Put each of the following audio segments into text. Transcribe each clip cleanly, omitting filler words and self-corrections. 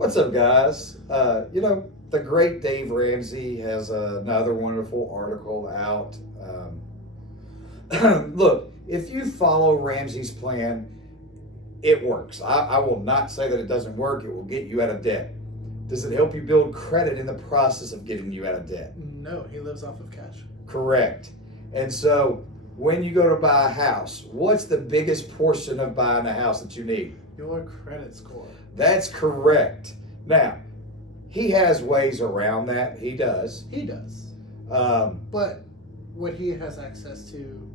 What's up, guys? The great Dave Ramsey has another wonderful article out. Look, if you follow Ramsey's plan, it works. I will not say that it doesn't work. It will get you out of debt. Does it help you build credit in the process of getting you out of debt? No, he lives off of cash. Correct. And so when you go to buy a house, what's the biggest portion of buying a house that you need? Your credit score. That's correct. Now, he has ways around that. He does. He does. But what he has access to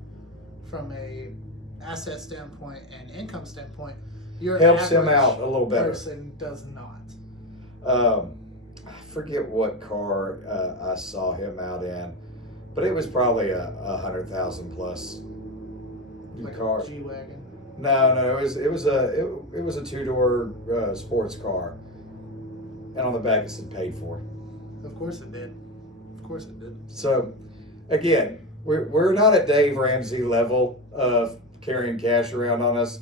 from a asset standpoint and income standpoint, your helps him average out a little better. person does not. I forget what car I saw him out in, but it was probably a 100,000 plus Like car. a G-Wagon. No, it was a two-door sports car, and on the back it said paid for. Of course it did. Of course it did. So, again, we're not at Dave Ramsey level of carrying cash around on us,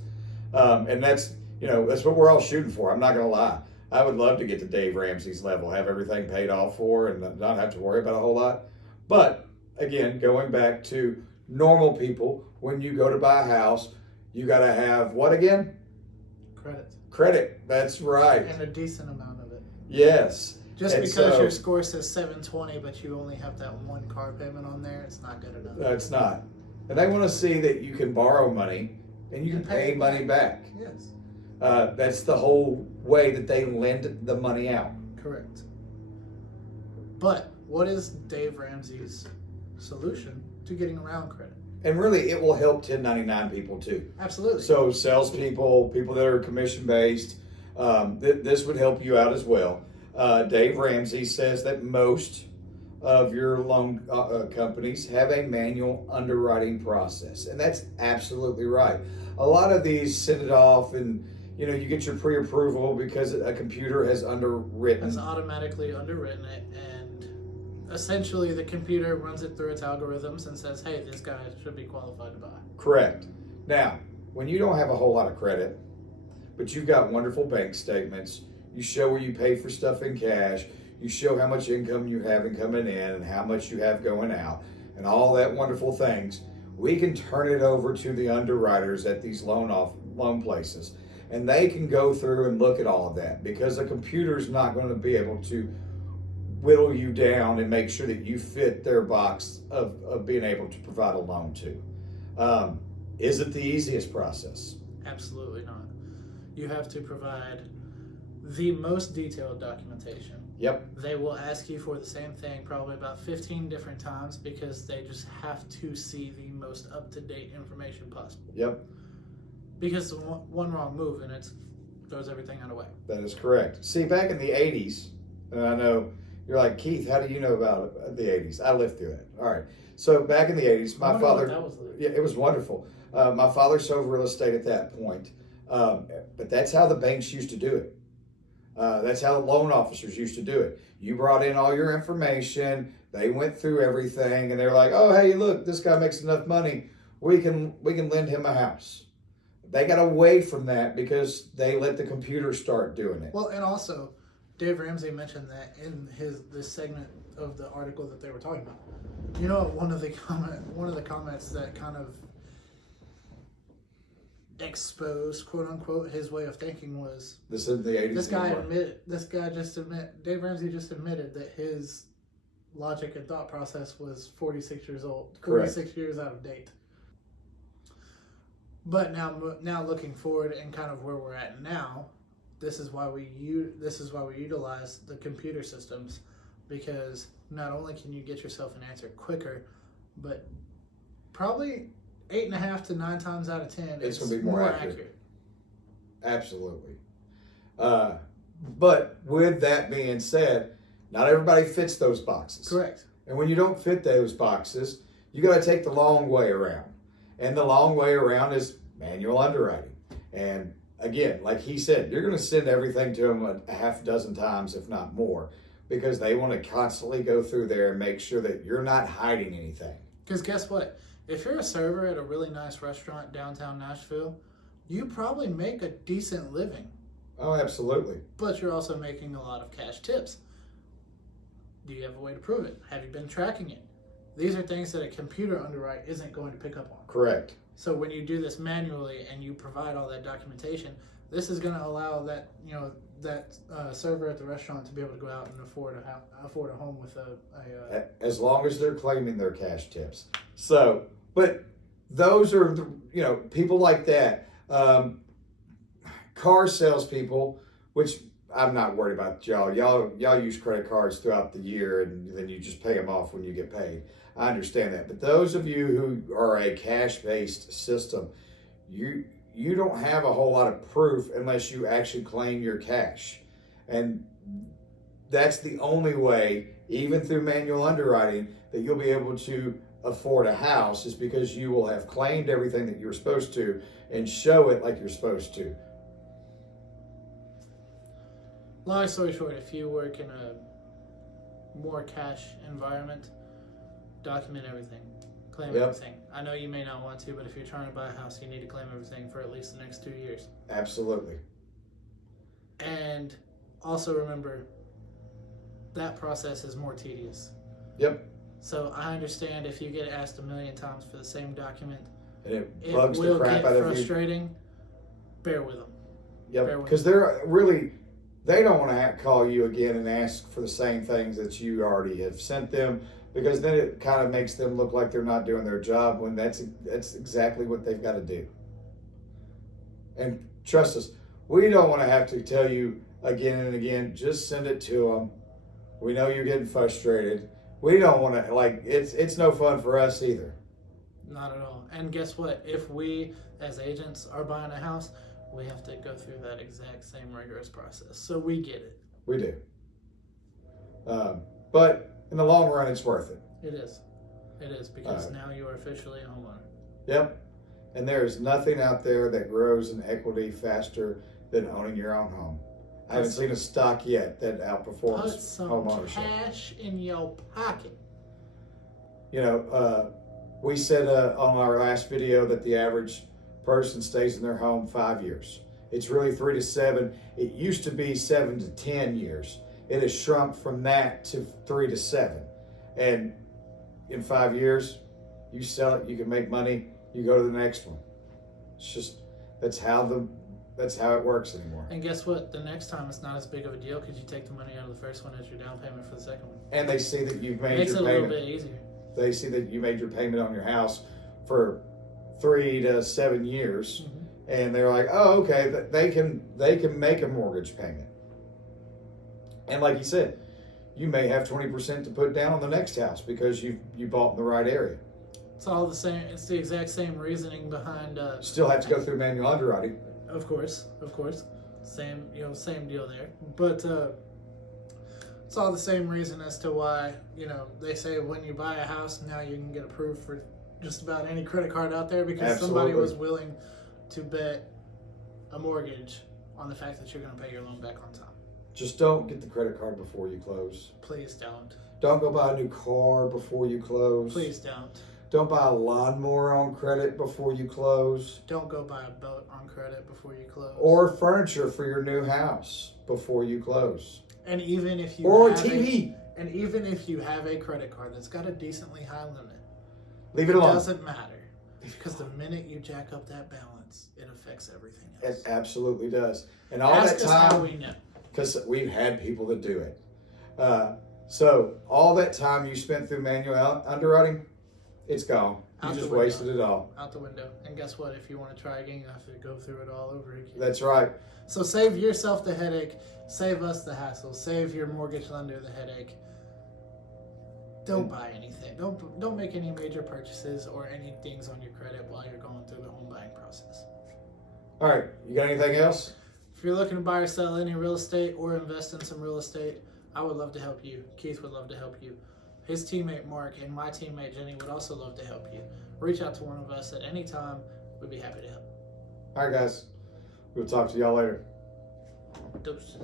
and that's what we're all shooting for. I'm not gonna lie. I would love to get to Dave Ramsey's level, have everything paid off for, and not have to worry about a whole lot. But again, going back to normal people, when you go to buy a house, you got to have what again? Credit. That's right. And a decent amount of it. Yes. Just because your score says 720, but you only have that one car payment on there, it's not good enough. No, it's not. And they want to see that you can borrow money and you can pay money back. Yes. That's the whole way that they lend the money out. Correct. But what is Dave Ramsey's solution to getting around credit? And really, it will help 1099 people too. Absolutely. So salespeople, people that are commission based, this would help you out as well. Dave Ramsey says that most of your loan companies have a manual underwriting process, and that's absolutely right. A lot of these send it off, and you get your pre-approval because a computer has underwritten. Has automatically underwritten it, and essentially the computer runs it through its algorithms and says, hey, this guy should be qualified to buy. Correct. Now, when you don't have a whole lot of credit, but you've got wonderful bank statements, you show where you pay for stuff in cash, you show how much income you have coming in and how much you have going out, and all that wonderful things, we can turn it over to the underwriters at these loan places. And they can go through and look at all of that, because a computer's not going to be able to whittle you down and make sure that you fit their box of being able to provide a loan to. Is it the easiest process? Absolutely not. You have to provide the most detailed documentation. Yep. They will ask you for the same thing probably about 15 different times because they just have to see the most up-to-date information possible. Yep. Because one wrong move and it throws everything out of whack. That is correct. See, back in the 80s, and I know you're like, Keith, how do you know about the 80s? I lived through it. All right. So back in the 80s, my father, yeah, it was wonderful. My father sold real estate at that point. But that's how the banks used to do it. That's how the loan officers used to do it. You brought in all your information. They went through everything, and they're like, "Oh, hey, look, this guy makes enough money. We can lend him a house." They got away from that because they let the computer start doing it. Well, and also, Dave Ramsey mentioned that in this segment of the article that they were talking about. You know, one of the comments that kind of exposed, quote unquote, his way of thinking was this is the 80s. Dave Ramsey just admitted that his logic and thought process was 46 years old, 46 years out of date. But now looking forward and kind of where we're at now, this is why we utilize the computer systems, because not only can you get yourself an answer quicker, but probably 8.5 to 9 times out of 10, it's going to be more accurate. Absolutely. But with that being said, not everybody fits those boxes. Correct. And when you don't fit those boxes, you got to take the long way around. And the long way around is manual underwriting. And again, like he said, you're going to send everything to them a half dozen times, if not more, because they want to constantly go through there and make sure that you're not hiding anything. Because guess what? If you're a server at a really nice restaurant downtown Nashville, you probably make a decent living. Oh, absolutely. But you're also making a lot of cash tips. Do you have a way to prove it? Have you been tracking it? These are things that a computer underwrite isn't going to pick up on. Correct. So when you do this manually and you provide all that documentation, this is going to allow that server at the restaurant to be able to go out and afford a home with as long as they're claiming their cash tips. So, but those are people like that. Car salespeople, which I'm not worried about y'all. Y'all use credit cards throughout the year, and then you just pay them off when you get paid. I understand that. But those of you who are a cash-based system, you don't have a whole lot of proof unless you actually claim your cash. And that's the only way, even through manual underwriting, that you'll be able to afford a house, is because you will have claimed everything that you're supposed to and show it like you're supposed to. Long story short, if you work in a more cash environment, document everything. Claim everything. I know you may not want to, but if you're trying to buy a house, you need to claim everything for at least the next 2 years. Absolutely. And also remember, that process is more tedious. Yep. So I understand if you get asked 1 million times for the same document, and it bugs the crap out of you. It will get frustrating. Bear with them. Yep. Because they don't want to call you again and ask for the same things that you already have sent them, because then it kind of makes them look like they're not doing their job, when that's exactly what they've got to do. And trust us, we don't want to have to tell you again and again, just send it to them. We know you're getting frustrated. We don't want to, it's no fun for us either. Not at all. And guess what? If we, as agents, are buying a house, we have to go through that exact same rigorous process. So we get it. We do. But in the long run, it's worth it. It is. It is, because now you are officially a homeowner. Yep. And there is nothing out there that grows in equity faster than owning your own home. I haven't seen a stock yet that outperforms Put some homeownership. cash in your pocket. We said on our last video that the average person stays in their home 5 years. It's really 3 to 7. It used to be 7 to 10 years. It has shrunk from that to 3 to 7. And in 5 years, you sell it, you can make money, you go to the next one. It's just, that's how it works anymore. And guess what? The next time it's not as big of a deal, because you take the money out of the first one as your down payment for the second one. And they see that you've made Makes your it a payment. little bit easier. They see that you made your payment on your house for 3 to 7 years. Mm-hmm. And they're like, oh, okay, they can make a mortgage payment. And like you said, you may have 20% to put down on the next house because you bought in the right area. It's all the same. It's the exact same reasoning behind. Still have to go through manual underwriting. Of course. Same deal there. But it's all the same reason as to why, they say when you buy a house, now you can get approved for just about any credit card out there, because somebody was willing to bet a mortgage on the fact that you're going to pay your loan back on time. Just don't get the credit card before you close. Please don't. Don't go buy a new car before you close. Please don't. Don't buy a lawnmower on credit before you close. Don't go buy a boat on credit before you close. Or furniture for your new house before you close. And even if you or a TV. And even if you have a credit card that's got a decently high limit, leave it alone. It doesn't matter, because the minute you jack up that balance, it affects everything else. It absolutely does. And all Ask that us time, how we know. because we've had people that do it. So all that time you spent through manual underwriting, it's gone. You just wasted it all. Out the window. And guess what? If you want to try again, you have to go through it all over again. That's right. So save yourself the headache. Save us the hassle. Save your mortgage lender the headache. Don't buy anything. Don't make any major purchases or any things on your credit while you're going through the home buying process. All right. You got anything else? If you're looking to buy or sell any real estate or invest in some real estate, I would love to help you. Keith would love to help you. His teammate Mark and my teammate Jenny would also love to help you. Reach out to one of us at any time. We'd be happy to help. All right, guys. We'll talk to y'all later. Deuces.